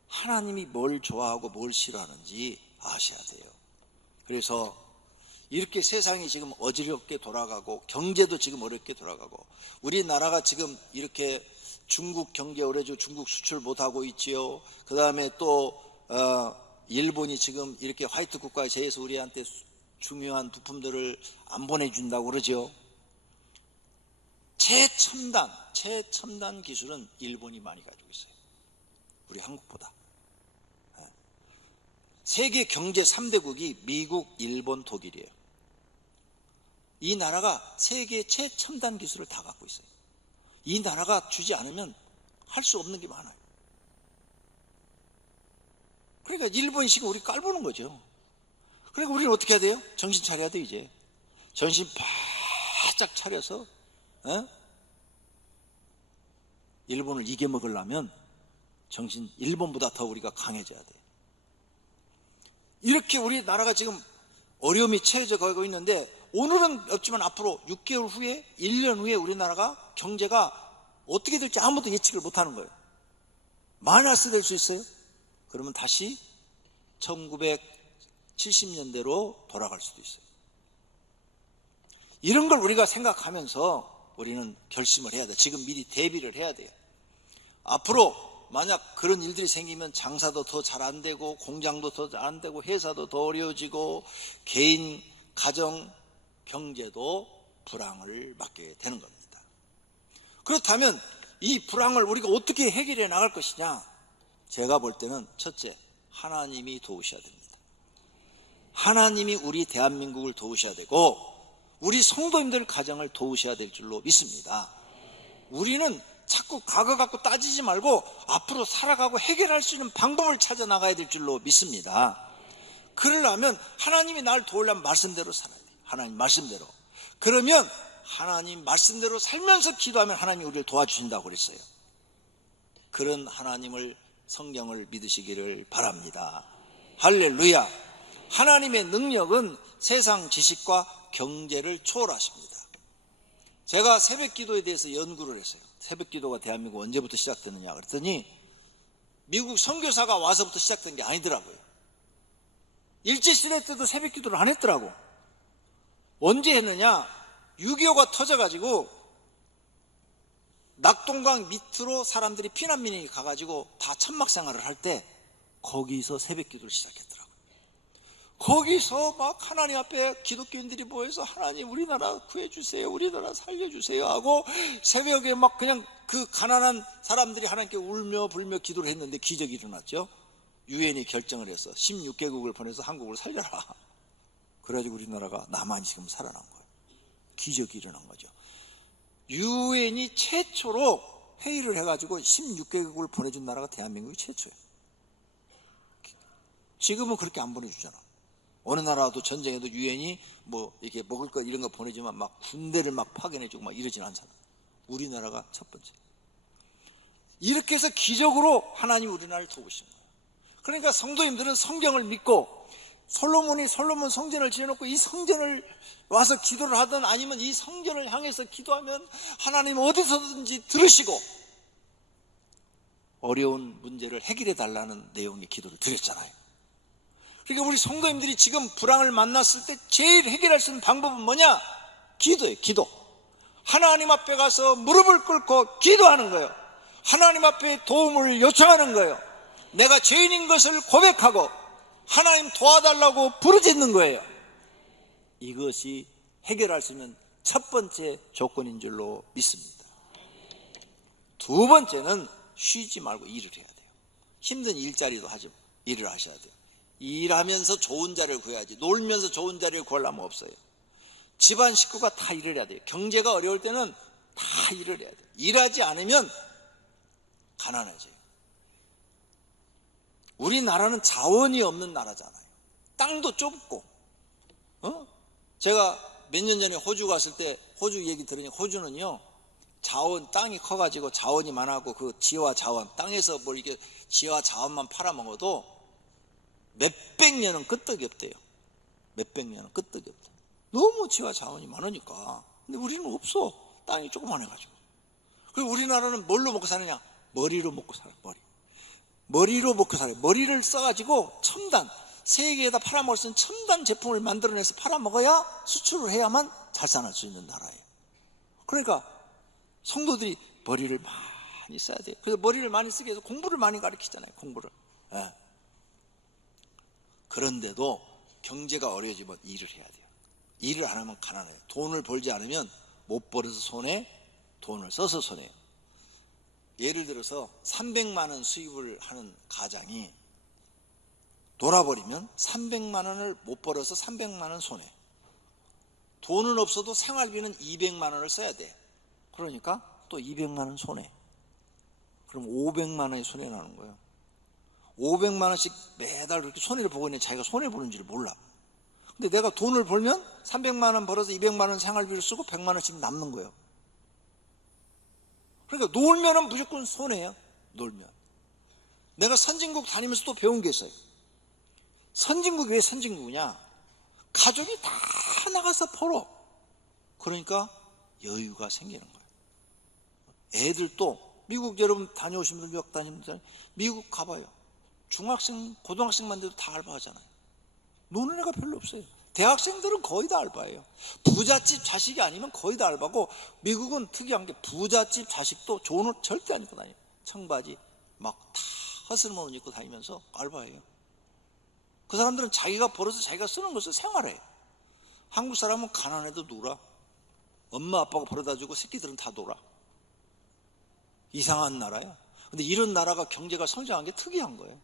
하나님이 뭘 좋아하고 뭘 싫어하는지 아셔야 돼요. 그래서 이렇게 세상이 지금 어지럽게 돌아가고 경제도 지금 어렵게 돌아가고 우리나라가 지금 이렇게 중국 경제 어려지고 중국 수출 못하고 있지요. 그 다음에 또 일본이 지금 이렇게 화이트 국가에 대해서 우리한테 중요한 부품들을 안 보내준다고 그러죠. 최첨단 기술은 일본이 많이 가지고 있어요. 우리 한국보다. 세계 경제 3대국이 미국, 일본, 독일이에요. 이 나라가 세계 최첨단 기술을 다 갖고 있어요. 이 나라가 주지 않으면 할 수 없는 게 많아요. 그러니까 일본식은 우리 깔보는 거죠. 그러니까 우리는 어떻게 해야 돼요? 정신 차려야 돼. 이제 정신 바짝 차려서 일본을 이겨먹으려면 일본보다 더 우리가 강해져야 돼. 이렇게 우리나라가 지금 어려움이 처해져 가고 있는데, 오늘은 없지만 앞으로 6개월 후에 1년 후에 우리나라가 경제가 어떻게 될지 아무도 예측을 못하는 거예요. 마이너스 될 수 있어요. 그러면 다시 1970년대로 돌아갈 수도 있어요. 이런 걸 우리가 생각하면서 우리는 결심을 해야 돼. 지금 미리 대비를 해야 돼요. 앞으로 만약 그런 일들이 생기면 장사도 더 잘 안 되고, 공장도 더 잘 안 되고, 회사도 더 어려워지고, 개인, 가정, 경제도 불황을 맞게 되는 겁니다. 그렇다면 이 불황을 우리가 어떻게 해결해 나갈 것이냐? 제가 볼 때는 첫째, 하나님이 도우셔야 됩니다. 하나님이 우리 대한민국을 도우셔야 되고, 우리 성도님들 가정을 도우셔야 될 줄로 믿습니다. 우리는 자꾸 과거 갖고 따지지 말고 앞으로 살아가고 해결할 수 있는 방법을 찾아 나가야 될 줄로 믿습니다. 그러려면 하나님이 나를 도우려면 말씀대로 살아야 돼요. 하나님 말씀대로. 그러면 하나님 말씀대로 살면서 기도하면 하나님이 우리를 도와주신다고 그랬어요. 그런 하나님을, 성경을 믿으시기를 바랍니다. 할렐루야. 하나님의 능력은 세상 지식과 경제를 초월하십니다. 제가 새벽기도에 대해서 연구를 했어요. 새벽기도가 대한민국 언제부터 시작됐느냐 그랬더니 미국 선교사가 와서부터 시작된 게 아니더라고요. 일제시대 때도 새벽기도를 안 했더라고. 언제 했느냐? 6.25가 터져가지고 낙동강 밑으로 사람들이 피난민이 가가지고 다 천막생활을 할 때 거기서 새벽기도를 시작했더라고요. 거기서 막 하나님 앞에 기독교인들이 모여서 하나님 우리나라 구해주세요, 우리나라 살려주세요 하고 새벽에 막 그냥 그 가난한 사람들이 하나님께 울며 불며 기도를 했는데 기적이 일어났죠. 유엔이 결정을 해서 16개국을 보내서 한국을 살려라. 그래가지고 우리나라가 나만 지금 살아난 거예요. 기적이 일어난 거죠. 유엔이 최초로 회의를 해가지고 16개국을 보내준 나라가 대한민국이 최초예요. 지금은 그렇게 안 보내주잖아. 어느 나라도 전쟁에도 유엔이 뭐 이렇게 먹을 것 이런 거 보내주면 막 군대를 막 파견해주고 막 이러진 않잖아. 우리나라가 첫 번째. 이렇게 해서 기적으로 하나님이 우리나라를 도우신 거예요. 그러니까 성도님들은 성경을 믿고, 솔로몬이 솔로몬 성전을 지어놓고 이 성전을 와서 기도를 하든 아니면 이 성전을 향해서 기도하면 하나님 어디서든지 들으시고 어려운 문제를 해결해 달라는 내용의 기도를 드렸잖아요. 그러니까 우리 성도님들이 지금 불황을 만났을 때 제일 해결할 수 있는 방법은 뭐냐? 기도예요. 기도. 하나님 앞에 가서 무릎을 꿇고 기도하는 거예요. 하나님 앞에 도움을 요청하는 거예요. 내가 죄인인 것을 고백하고 하나님 도와달라고 부르짖는 거예요. 이것이 해결할 수 있는 첫 번째 조건인 줄로 믿습니다. 두 번째는 쉬지 말고 일을 해야 돼요. 힘든 일자리도 하죠. 일을 하셔야 돼요. 일하면서 좋은 자리를 구해야지, 놀면서 좋은 자리를 구하려면 없어요. 집안 식구가 다 일을 해야 돼요. 경제가 어려울 때는 다 일을 해야 돼요. 일하지 않으면 가난해져요. 우리나라는 자원이 없는 나라잖아요. 땅도 좁고. 제가 몇 년 전에 호주 갔을 때 호주 얘기 들으니까 호주는요, 자원, 땅이 커가지고 자원이 많아고 그 지하 자원, 땅에서 뭐 이렇게 지하 자원만 팔아먹어도 몇백 년은 끄떡이 없대요. 몇백 년은 끄떡이 없대요. 너무 지하 자원이 많으니까. 근데 우리는 없어. 땅이 조그만해가지고. 그리고 우리나라는 뭘로 먹고 사느냐? 머리로 먹고 살아요. 머리로 먹고 살아요. 머리를 써가지고 첨단, 세계에다 팔아먹을 수 있는 첨단 제품을 만들어내서 팔아먹어야 수출을 해야만 잘 살 수 있는 나라예요. 그러니까 성도들이 머리를 많이 써야 돼요. 그래서 머리를 많이 쓰기 위해서 공부를 많이 가르치잖아요. 공부를. 네. 그런데도 경제가 어려워지면 일을 해야 돼요. 일을 안 하면 가난해요. 돈을 벌지 않으면 못 벌어서 손해, 돈을 써서 손해요. 예를 들어서 300만 원 수입을 하는 가장이 돌아버리면 300만 원을 못 벌어서 300만 원 손해. 돈은 없어도 생활비는 200만 원을 써야 돼. 그러니까 또 200만 원 손해. 그럼 500만 원이 손해 나는 거예요. 500만 원씩 매달 그렇게 손해를 보고 있는데 자기가 손해보는 줄 몰라. 근데 내가 돈을 벌면 300만 원 벌어서 200만 원 생활비를 쓰고 100만 원씩 남는 거예요. 그러니까 놀면은 무조건 손해야. 놀면. 내가 선진국 다니면서 또 배운 게 있어요. 선진국이 왜 선진국이냐? 가족이 다 나가서 벌어. 그러니까 여유가 생기는 거예요. 애들도 미국 여러분 다녀오신 분들, 유학 다니는 분들 미국 가봐요. 중학생, 고등학생만 돼도 다 알바하잖아요. 노는 애가 별로 없어요. 대학생들은 거의 다 알바예요. 부잣집 자식이 아니면 거의 다 알바고, 미국은 특이한 게 부잣집 자식도 좋은 옷 절대 안 입고 다녀요. 청바지 막 다 허슬만 옷 입고 다니면서 알바예요. 그 사람들은 자기가 벌어서 자기가 쓰는 것을 생활해. 한국 사람은 가난해도 놀아. 엄마 아빠가 벌어다 주고 새끼들은 다 놀아. 이상한 나라야. 근데 이런 나라가 경제가 성장한 게 특이한 거예요.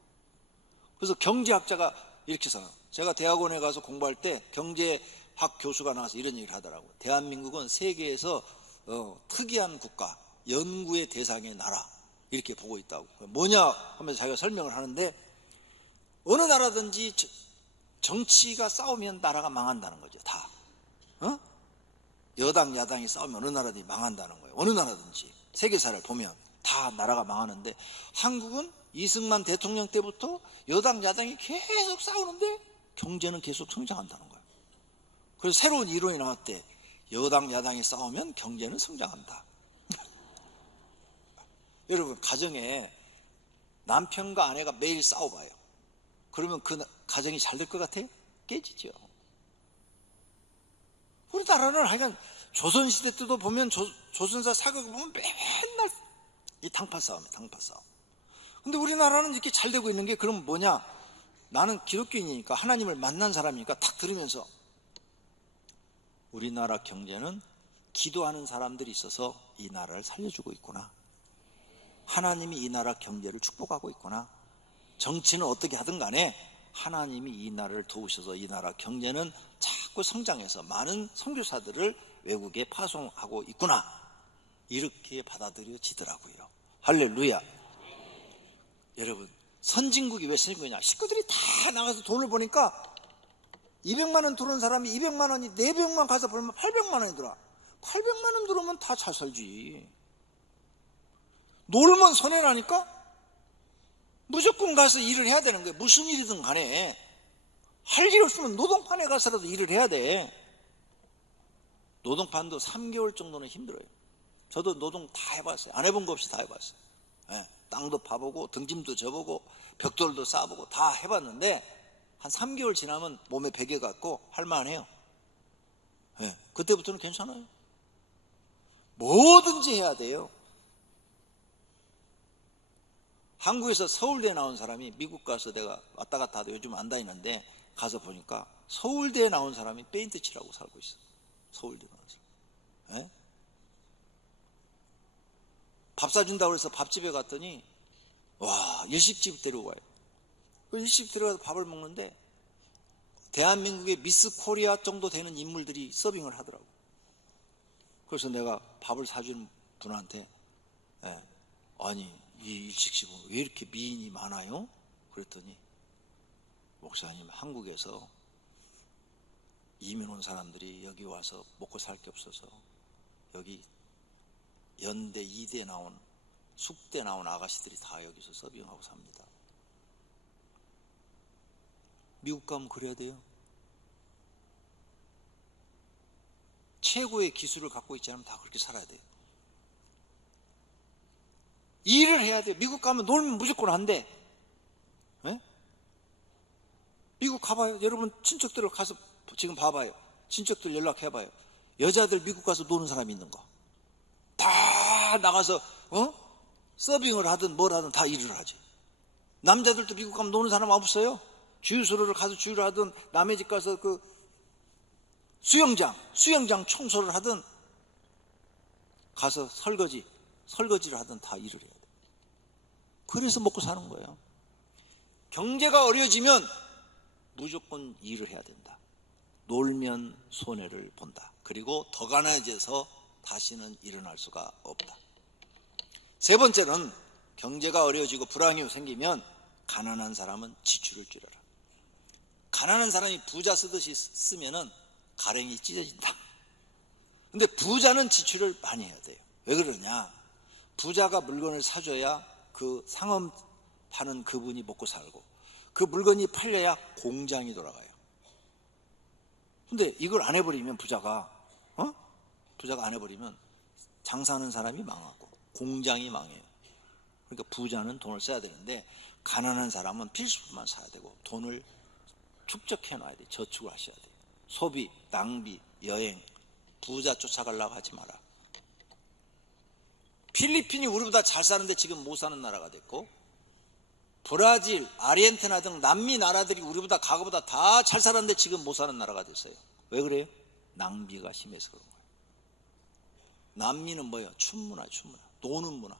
그래서 경제학자가 이렇게 써요. 제가 대학원에 가서 공부할 때 경제학 교수가 나와서 이런 얘기를 하더라고요. 대한민국은 세계에서 특이한 국가, 연구의 대상의 나라, 이렇게 보고 있다고. 뭐냐 하면서 자기가 설명을 하는데, 어느 나라든지 정치가 싸우면 나라가 망한다는 거죠. 다. 여당 야당이 싸우면 어느 나라든지 망한다는 거예요. 어느 나라든지 세계사를 보면 다 나라가 망하는데, 한국은 이승만 대통령 때부터 여당 야당이 계속 싸우는데 경제는 계속 성장한다는 거예요. 그래서 새로운 이론이 나왔대. 여당 야당이 싸우면 경제는 성장한다. 여러분, 가정에 남편과 아내가 매일 싸워봐요. 그러면 그 가정이 잘 될 것 같아요? 깨지죠. 우리나라는 하여간 조선시대 때도 보면 조선사 사극을 보면 맨날 이 당파 싸움이에요. 당파 싸움. 근데 우리나라는 이렇게 잘 되고 있는 게, 그럼 뭐냐? 나는 기독교인이니까, 하나님을 만난 사람이니까 딱 들으면서, 우리나라 경제는 기도하는 사람들이 있어서 이 나라를 살려주고 있구나. 하나님이 이 나라 경제를 축복하고 있구나. 정치는 어떻게 하든 간에 하나님이 이 나라를 도우셔서 이 나라 경제는 자꾸 성장해서 많은 선교사들을 외국에 파송하고 있구나. 이렇게 받아들여지더라고요. 할렐루야. 여러분, 선진국이 왜 선진국이냐? 식구들이 다 나가서 돈을 버니까 200만 원 들어온 사람이 200만 원이 4병만 가서 벌면 800만 원이 들어. 800만 원 들어오면 다 잘 살지. 놀면 손해나니까 무조건 가서 일을 해야 되는 거예요. 무슨 일이든 간에. 할 일 없으면 노동판에 가서라도 일을 해야 돼. 노동판도 3개월 정도는 힘들어요. 저도 노동 다 해봤어요. 안 해본 거 없이 다 해봤어요. 땅도 파보고 등짐도 져보고 벽돌도 쌓아보고 다 해봤는데, 한 3개월 지나면 몸에 베개 같고 할만해요. 그때부터는 괜찮아요. 뭐든지 해야 돼요. 한국에서 서울대에 나온 사람이 미국 가서, 내가 왔다 갔다 하다 요즘 안 다니는데 가서 보니까 서울대에 나온 사람이 페인트 칠하고 살고 있어. 서울대 나온 사람. 밥 사준다고 해서 밥집에 갔더니, 와, 일식집 데려가요. 그 일식집 데려가서 밥을 먹는데 대한민국의 미스 코리아 정도 되는 인물들이 서빙을 하더라고. 그래서 내가 밥을 사주는 분한테, 아니 이 일식집은 왜 이렇게 미인이 많아요? 그랬더니, 목사님, 한국에서 이민 온 사람들이 여기 와서 먹고 살 게 없어서 여기 연대, 이대 나온, 숙대 나온 아가씨들이 다 여기서 서빙하고 삽니다. 미국 가면 그래야 돼요. 최고의 기술을 갖고 있지 않으면 다 그렇게 살아야 돼요. 일을 해야 돼요. 미국 가면 놀면 무조건 안 돼. 미국 가봐요. 여러분 친척들을 가서 지금 봐봐요. 친척들 연락해봐요. 여자들 미국 가서 노는 사람이 있는 거. 다 나가서 서빙을 하든 뭘 하든 다 일을 하지. 남자들도 미국 가면 노는 사람 없어요. 주유소를 가서 주유를 하든, 남의 집 가서 그 수영장 청소를 하든, 가서 설거지를 하든 다 일을 해야 돼. 그래서 먹고 사는 거예요. 경제가 어려워지면 무조건 일을 해야 된다. 놀면 손해를 본다. 그리고 더 가난해져서 다시는 일어날 수가 없다. 세 번째는, 경제가 어려워지고 불황이 생기면 가난한 사람은 지출을 줄여라. 가난한 사람이 부자 쓰듯이 쓰면은 가랭이 찢어진다. 근데 부자는 지출을 많이 해야 돼요. 왜 그러냐? 부자가 물건을 사줘야 그 상업 파는 그분이 먹고 살고, 그 물건이 팔려야 공장이 돌아가요. 근데 이걸 안 해버리면 부자가 안 해버리면 장사하는 사람이 망하고 공장이 망해요. 그러니까 부자는 돈을 써야 되는데, 가난한 사람은 필수품만 사야 되고 돈을 축적해 놔야 돼. 저축을 하셔야 돼요. 소비, 낭비, 여행, 부자 쫓아가려고 하지 마라. 필리핀이 우리보다 잘 사는데 지금 못 사는 나라가 됐고, 브라질, 아르헨티나 등 남미 나라들이 우리보다 과거보다 다 잘 살았는데 지금 못 사는 나라가 됐어요. 왜 그래요? 낭비가 심해서 그런 거예요. 남미는 뭐예요? 춘문화, 노는 문화.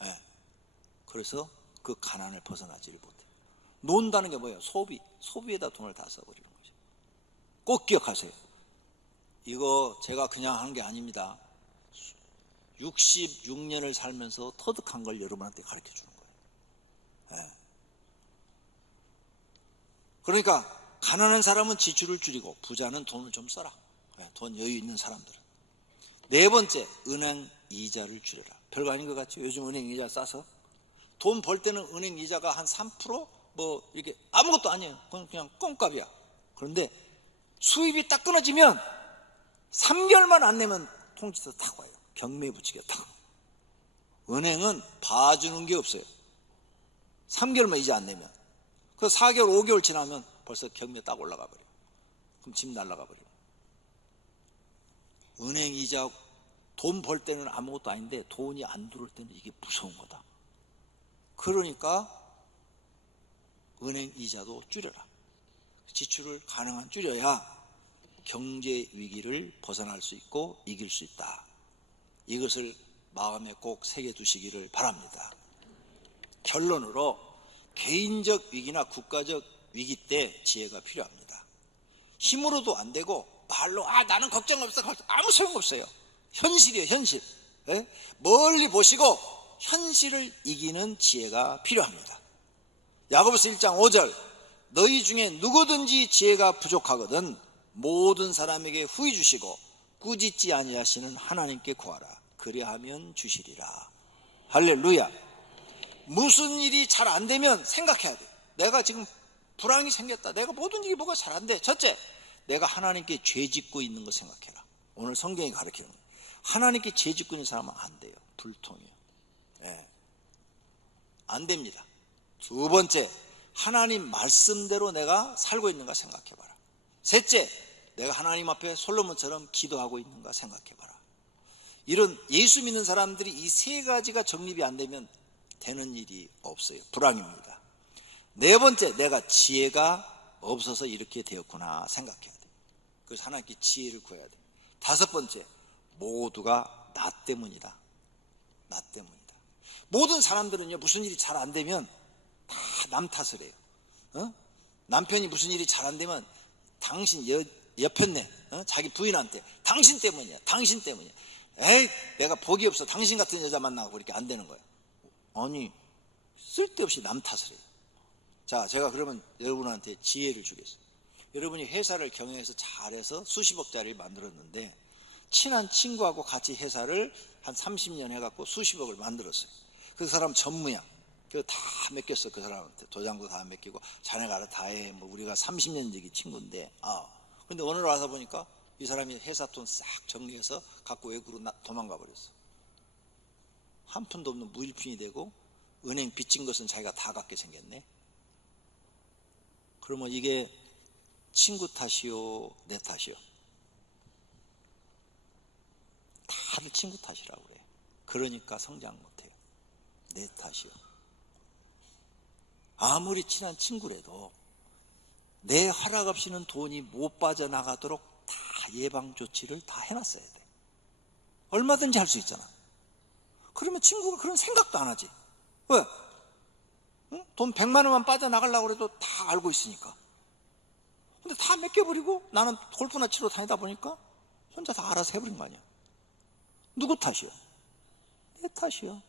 네. 그래서 그 가난을 벗어나지를 못해요. 논다는 게 뭐예요? 소비에다 돈을 다 써버리는 거죠. 꼭 기억하세요. 이거 제가 그냥 하는 게 아닙니다. 66년을 살면서 터득한 걸 여러분한테 가르쳐 주는 거예요. 네. 그러니까 가난한 사람은 지출을 줄이고 부자는 돈을 좀 써라. 네. 돈 여유 있는 사람들은. 네 번째, 은행 이자를 줄여라. 별거 아닌 것 같죠? 요즘 은행 이자 싸서 돈 벌 때는 은행 이자가 한 3% 뭐 이렇게 아무것도 아니에요. 그냥 껌값이야. 그런데 수입이 딱 끊어지면 3개월만 안 내면 통지서 딱 와요. 경매 붙이겠다고. 은행은 봐주는 게 없어요. 3개월만 이자 안 내면. 그 4개월, 5개월 지나면 벌써 경매 딱 올라가 버려요. 그럼 집 날라가 버려요. 은행 이자 돈 벌 때는 아무것도 아닌데 돈이 안 들어올 때는 이게 무서운 거다. 그러니까 은행 이자도 줄여라. 지출을 가능한 줄여야 경제 위기를 벗어날 수 있고 이길 수 있다. 이것을 마음에 꼭 새겨두시기를 바랍니다. 결론으로 개인적 위기나 국가적 위기 때 지혜가 필요합니다. 힘으로도 안 되고 말로 나는 걱정 없어, 아무 소용없어요. 현실이에요, 현실. 네? 멀리 보시고 현실을 이기는 지혜가 필요합니다. 야고보서 1장 5절, 너희 중에 누구든지 지혜가 부족하거든 모든 사람에게 후히 주시고 꾸짖지 아니하시는 하나님께 구하라. 그리하면 주시리라. 할렐루야. 무슨 일이 잘 안 되면 생각해야 돼. 내가 지금 불황이 생겼다. 내가 모든 일이 뭐가 잘 안 돼. 첫째, 내가 하나님께 죄 짓고 있는 거 생각해라. 오늘 성경이 가르치는 거예요. 하나님께 죄 짓고 있는 사람은 안 돼요. 불통이에요. 네. 안 됩니다. 두 번째, 하나님 말씀대로 내가 살고 있는가 생각해봐라. 셋째, 내가 하나님 앞에 솔로몬처럼 기도하고 있는가 생각해봐라. 이런 예수 믿는 사람들이 이 세 가지가 정립이 안 되면 되는 일이 없어요. 불황입니다. 네 번째, 내가 지혜가 없어서 이렇게 되었구나 생각해야 돼. 그래서 하나님께 지혜를 구해야 돼. 다섯 번째, 모두가 나 때문이다. 나 때문이다. 모든 사람들은요, 무슨 일이 잘 안 되면 다 남 탓을 해요. 남편이 무슨 일이 잘 안 되면 당신 여편네, 자기 부인한테 당신 때문이야, 당신 때문이야. 에이, 내가 복이 없어, 당신 같은 여자 만나고 그렇게 안 되는 거예요. 아니, 쓸데없이 남 탓을 해요. 자, 제가 그러면 여러분한테 지혜를 주겠어요. 여러분이 회사를 경영해서 잘해서 수십억짜리를 만들었는데 친한 친구하고 같이 회사를 한 30년 해갖고 수십억을 만들었어요. 그 사람 전무야. 그거 다 맡겼어. 그 사람한테 도장도 다 맡기고 자네가 알아 다 해. 뭐 우리가 30년 지기 친구인데. 근데 오늘 와서 보니까 이 사람이 회사 돈 싹 정리해서 갖고 외국으로 도망가 버렸어. 한 푼도 없는 무일푼이 되고 은행 빚진 것은 자기가 다 갖게 생겼네. 그러면 이게 친구 탓이요, 내 탓이요? 다들 친구 탓이라고 그래요. 그러니까 성장 못해요. 내 탓이요. 아무리 친한 친구라도 내 허락 없이는 돈이 못 빠져나가도록 다 예방 조치를 다 해놨어야 돼. 얼마든지 할 수 있잖아. 그러면 친구가 그런 생각도 안 하지. 왜? 응? 돈 100만 원만 빠져나가려고 해도 다 알고 있으니까. 근데 다 맡겨버리고 나는 골프나 치러 다니다 보니까 혼자 다 알아서 해버린 거 아니야. 누구 탓이요? 내 탓이요.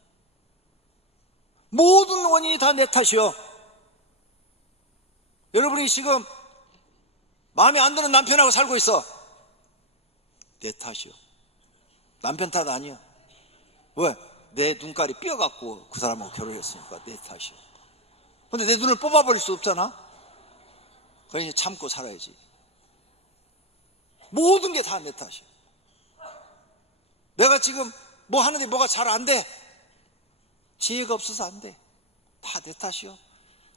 모든 원인이 다 내 탓이요. 여러분이 지금 마음에 안 드는 남편하고 살고 있어. 내 탓이요. 남편 탓 아니야. 왜? 내 눈깔이 삐어갖고 그 사람하고 결혼했으니까 내 탓이요. 근데 내 눈을 뽑아버릴 수 없잖아. 그러니 참고 살아야지. 모든 게 다 내 탓이야. 내가 지금 뭐 하는데 뭐가 잘 안 돼. 지혜가 없어서 안 돼. 다 내 탓이요.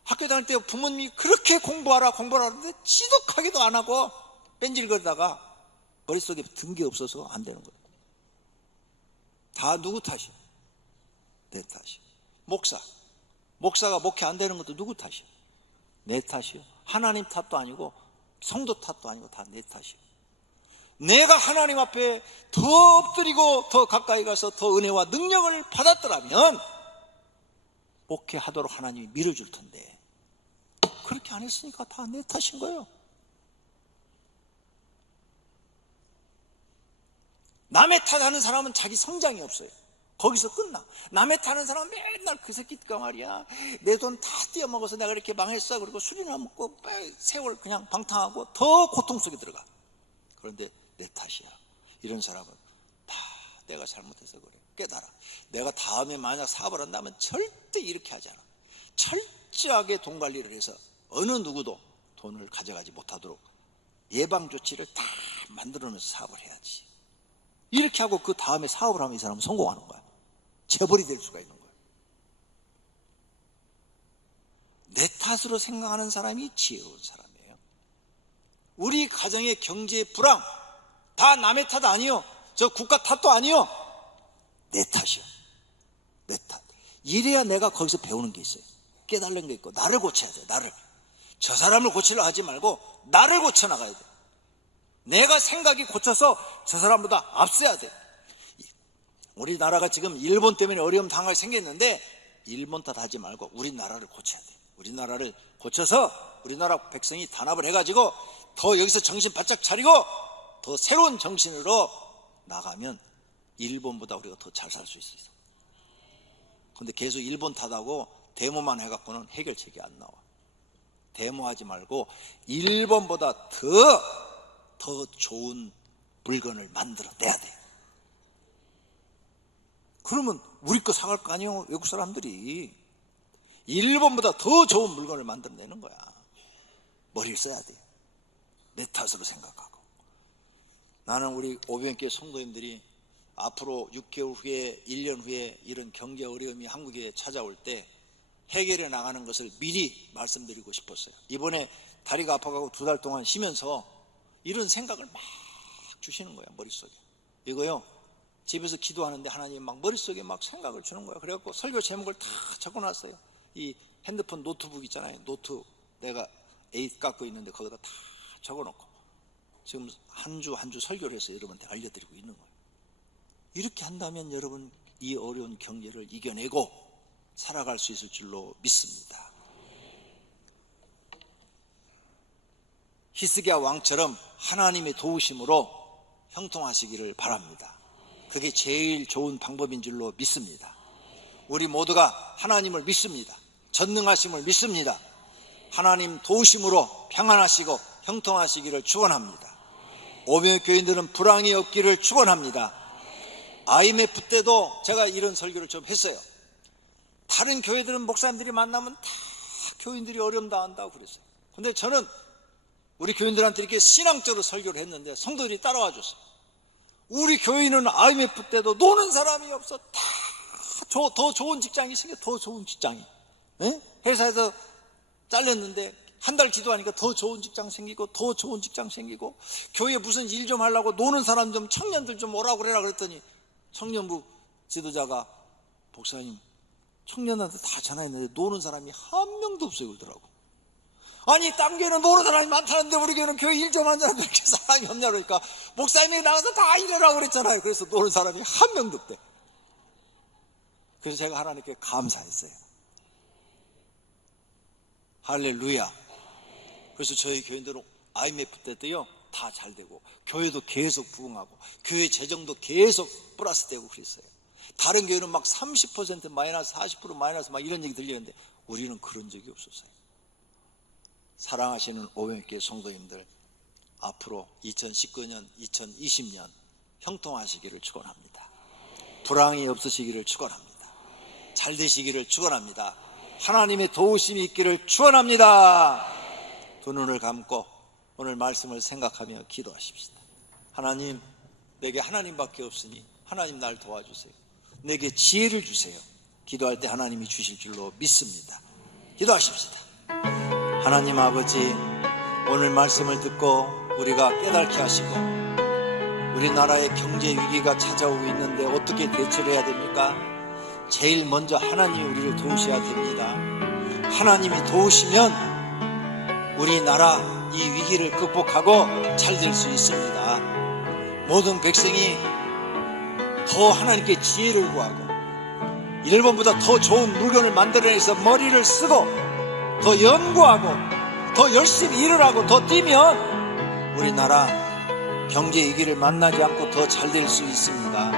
학교 다닐 때 부모님이 그렇게 공부하라 하는데 지독하게도 안 하고 뺀질거리다가 머릿속에 든 게 없어서 안 되는 거예요. 다 누구 탓이야? 내 탓이야. 목사가 목회 안 되는 것도 누구 탓이야? 내 탓이요. 하나님 탓도 아니고 성도 탓도 아니고 다 내 탓이요. 내가 하나님 앞에 더 엎드리고 더 가까이 가서 더 은혜와 능력을 받았더라면 목회하도록 하나님이 밀어줄 텐데 그렇게 안 했으니까 다 내 탓인 거예요. 남의 탓하는 사람은 자기 성장이 없어요. 거기서 끝나. 남의 탓하는 사람은 맨날 그 새끼가 말이야 내 돈 다 띄어먹어서 내가 이렇게 망했어. 그리고 술이나 먹고 세월 그냥 방탕하고 더 고통 속에 들어가. 그런데 내 탓이야. 이런 사람은 다 내가 잘못해서 그래. 깨달아. 내가 다음에 만약 사업을 한다면 절대 이렇게 하지 않아. 철저하게 돈 관리를 해서 어느 누구도 돈을 가져가지 못하도록 예방 조치를 다 만들어내서 사업을 해야지. 이렇게 하고 그 다음에 사업을 하면 이 사람은 성공하는 거야. 재벌이 될 수가 있는 거야. 내 탓으로 생각하는 사람이 지혜로운 사람이에요. 우리 가정의 경제 불황 다 남의 탓 아니요. 저 국가 탓도 아니요. 내 탓이요. 내 탓. 이래야 내가 거기서 배우는 게 있어요. 깨달는 게 있고 나를 고쳐야 돼. 나를. 저 사람을 고치려 하지 말고 나를 고쳐나가야 돼. 내가 생각이 고쳐서 저 사람보다 앞서야 돼. 우리나라가 지금 일본 때문에 어려움 당하게 생겼는데 일본 탓하지 말고 우리나라를 고쳐야 돼. 우리나라를 고쳐서 우리나라 백성이 단합을 해가지고 더 여기서 정신 바짝 차리고 더 새로운 정신으로 나가면 일본보다 우리가 더 잘 살 수 있어. 근데 계속 일본 탓하고 데모만 해갖고는 해결책이 안 나와. 데모하지 말고 일본보다 더 좋은 물건을 만들어내야 돼. 그러면 우리 거 사갈 거 아니에요. 외국 사람들이 일본보다 더 좋은 물건을 만들어내는 거야. 머리를 써야 돼. 내 탓으로 생각하고. 나는 우리 오병교회 성도님들이 앞으로 6개월 후에 1년 후에 이런 경제 어려움이 한국에 찾아올 때 해결해 나가는 것을 미리 말씀드리고 싶었어요. 이번에 다리가 아파가고 2달 동안 쉬면서 이런 생각을 막 주시는 거야. 머릿속에. 이거요 집에서 기도하는데 하나님 막 머릿속에 막 생각을 주는 거야. 그래갖고 설교 제목을 다 적어놨어요. 이 핸드폰 노트북 있잖아요. 노트 내가 8 갖고 있는데 거기다 다 적어놓고 지금 한 주 한 주 설교를 해서 여러분한테 알려드리고 있는 거예요. 이렇게 한다면 여러분 이 어려운 경제를 이겨내고 살아갈 수 있을 줄로 믿습니다. 히스기야 왕처럼 하나님의 도우심으로 형통하시기를 바랍니다. 그게 제일 좋은 방법인 줄로 믿습니다. 우리 모두가 하나님을 믿습니다. 전능하심을 믿습니다. 하나님 도우심으로 평안하시고 형통하시기를 축원합니다. 오병이어 교인들은 불황이 없기를 축원합니다. IMF 때도 제가 이런 설교를 좀 했어요. 다른 교회들은 목사님들이 만나면 다 교인들이 어려움 당한다고 그랬어요. 근데 저는 우리 교인들한테 이렇게 신앙적으로 설교를 했는데 성도들이 따라와 줬어요. 우리 교인은 IMF 때도 노는 사람이 없어. 다 더 좋은 직장이 생겨. 더 좋은 직장이. 에? 회사에서 잘렸는데 한 달 기도하니까 더 좋은 직장 생기고 더 좋은 직장 생기고 교회에 무슨 일 좀 하려고 노는 사람 좀 청년들 좀 오라고 그래라 그랬더니 청년부 지도자가 목사님 청년한테 다 전화했는데 노는 사람이 한 명도 없어요 그러더라고. 아니 딴 교회는 노는 사람이 많다는데 우리 교회는 교회 일 좀 하는 사람도 이렇게 사람이 없냐 그러니까 목사님이 나가서 다 일하라고 그랬잖아요. 그래서 노는 사람이 한 명도 없대. 그래서 제가 하나님께 감사했어요. 할렐루야. 그래서 저희 교인들은 IMF 때도요 다 잘 되고 교회도 계속 부흥하고 교회 재정도 계속 플러스 되고 그랬어요. 다른 교회는 막 30% 마이너스 40% 마이너스 막 이런 얘기 들리는데 우리는 그런 적이 없었어요. 사랑하시는 오병교회 성도님들, 앞으로 2019년, 2020년 형통하시기를 축원합니다. 불황이 없으시기를 축원합니다. 잘 되시기를 축원합니다. 하나님의 도우심이 있기를 축원합니다. 두 눈을 감고 오늘 말씀을 생각하며 기도하십시다. 하나님, 내게 하나님밖에 없으니 하나님 날 도와주세요. 내게 지혜를 주세요. 기도할 때 하나님이 주실 줄로 믿습니다. 기도하십시다. 하나님 아버지, 오늘 말씀을 듣고 우리가 깨닫게 하시고 우리나라의 경제 위기가 찾아오고 있는데 어떻게 대처를 해야 됩니까? 제일 먼저 하나님이 우리를 도우셔야 됩니다. 하나님이 도우시면 우리나라 이 위기를 극복하고 잘 될 수 있습니다. 모든 백성이 더 하나님께 지혜를 구하고 일본보다 더 좋은 물건을 만들어내서 머리를 쓰고 더 연구하고 더 열심히 일을 하고 더 뛰면 우리나라 경제 위기를 만나지 않고 더 잘 될 수 있습니다.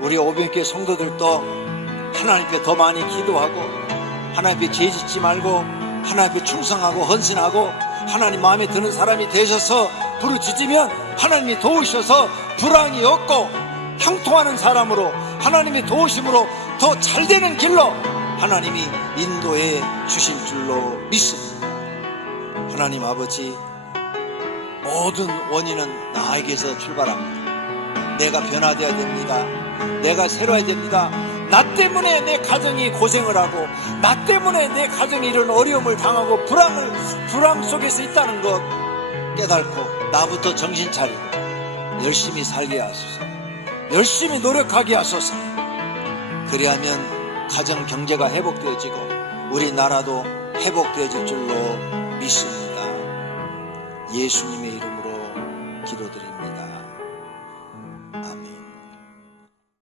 우리 오병교회 성도들도 하나님께 더 많이 기도하고 하나님께 죄짓지 말고 하나님께 충성하고 헌신하고 하나님 마음에 드는 사람이 되셔서 부르짖으면 하나님이 도우셔서 불황이 없고 형통하는 사람으로 하나님의 도우심으로 더 잘 되는 길로 하나님이 인도해 주실 줄로 믿습니다. 하나님 아버지, 모든 원인은 나에게서 출발합니다. 내가 변화되어야 됩니다. 내가 새로워야 됩니다. 나 때문에 내 가정이 고생을 하고 나 때문에 내 가정이 이런 어려움을 당하고 불황 속에서 있다는 것 깨닫고 나부터 정신 차리고 열심히 살게 하소서. 열심히 노력하게 하소서. 그리하면 가정 경제가 회복되어지고 우리나라도 회복되어질 줄로 믿습니다. 예수님의 이름으로 기도드립니다.